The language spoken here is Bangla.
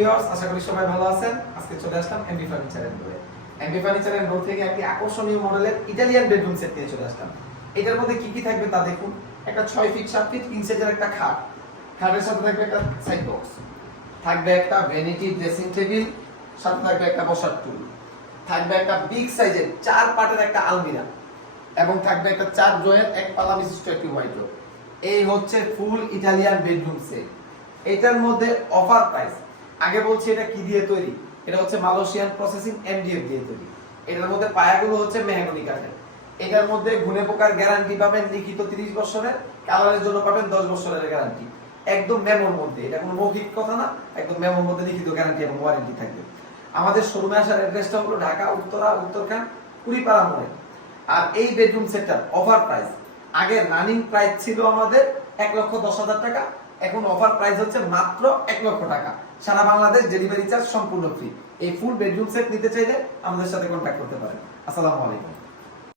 ভিউয়ার্স, আশা করি সবাই ভালো আছেন। আজকে চলে আসলাম এমবি ফার্নিচার এন্ড ডোরে। এমবি ফার্নিচার এন্ড ডোর থেকে একটি আকর্ষণীয় মডেলের ইতালিয়ান বেডরুম সেট নিয়ে চলে আসলাম। এটার মধ্যে কি কি থাকবে তা দেখুন। একটা 6 ফিট 7 ফিট কিং সাইজের একটা খাট, খাটের সাথে থাকবে একটা সাইড বক্স, থাকবে একটা ভ্যানিটি ড্রেসিং টেবিল, সাথে থাকবে একটা বসার টুল, থাকবে একটা বিগ সাইজের 4 পার্টের একটা আলমিরা, এবং থাকবে একটা 4 ড্রয়ার এক পাল্লা বিশিষ্ট একটি ওয়াইড্রোব। এই হচ্ছে ফুল ইতালিয়ান বেডরুম সেট। এটার মধ্যে অফার প্রাইস, আগে বলছি এটা কি দিয়ে তৈরি। এটা হচ্ছে মালয়েশিয়ান প্রসেসিং এমডিএফ দিয়ে তৈরি। এটার মধ্যে পায়াগুলো হচ্ছে মেহগনি কাঠের। এটার মধ্যে ঘুনে পোকার গ্যারান্টি পাবেন লিখিত 30 বছরের, কালারের জন্য পাবেন 10 বছরের গ্যারান্টি। একদম মেমোর মধ্যে, এটা কোনো মৌখিক কথা না, একদম মেমোর মধ্যে লিখিত গ্যারান্টি এবং ওয়ারেন্টি থাকবে। আমাদের শোরুমে আসার অ্যাড্রেসটা হলো ঢাকা উত্তরা উত্তরখান কুড়িপাড়া মোড়ে। আর এই বেডরুম সেটটার অফার প্রাইস, আগে রানিং প্রাইস ছিল আমাদের 1,10,000 টাকা, এখন অফার প্রাইস হচ্ছে মাত্র 1 লক্ষ টাকা। সারা বাংলাদেশ ডেলিভারি চার্জ সম্পূর্ণ ফ্রি। এই ফুল বেডরুম সেট নিতে চাইলে আমাদের সাথে কন্ট্যাক্ট করতে পারেন। আসসালামু আলাইকুম।